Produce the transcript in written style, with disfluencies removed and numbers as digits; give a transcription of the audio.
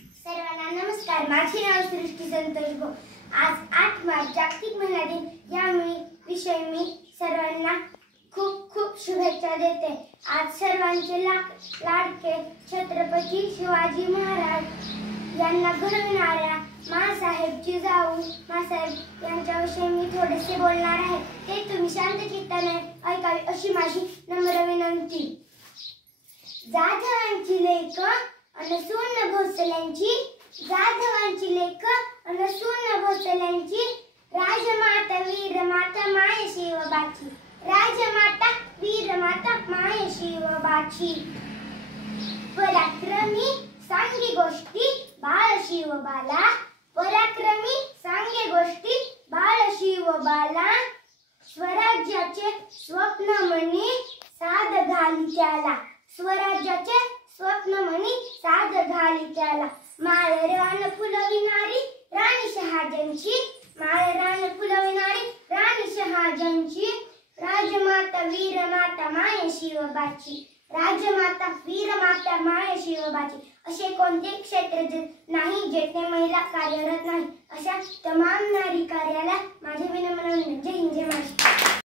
सर्वांना नमस्कार। माझे नाव सृष्टी संतोष भोर। आज 8 मार्च जागतिक महिला दिन या विषयी मी सर्वांना खूप खूप शुभेच्छा देते। आज सर्वांचे लाडके छत्रपती शिवाजी महाराज यांना घडवणाऱ्या माँसाहेब जिजाऊ माँसाहेब यांच्याविषयी मी थोडेसे बोलणार आहे। ते तुम्ही शांत चित्ताने ऐकावे अशी माझी नम्र विनंती। जाधवांची लेक अन सोन भोसल्यांची, जाधवांची लेक अन सोन भोसल्यांची, राजमाता वीरमाता माय शिवबाची, राजमाता वीरमाता माय शिवबाची। पराक्रमी सांगे गोष्टी बाळ शिवबाला, पराक्रमी सांगे गोष्टी बाळ शिवबाला, स्वराज्याचे स्वप्न मनी साध घाली त्याला, स्वराज्याचे स्वप्न मनी साध घाली त्याला। माळरान फुलविणारी राणी शहाजनची, माळरान फुलविणारी राणी शहाजनची, राजमाता वीरमाता माय शिवबाची, राजमाता वीरमाता माय शिवबाची। असे कोणते क्षेत्र नाही जेथे महिला कार्यरत नाही। अशा तमाम नारी कार्याला माझे विनम्र जय हिंद जय महाराष्ट्र।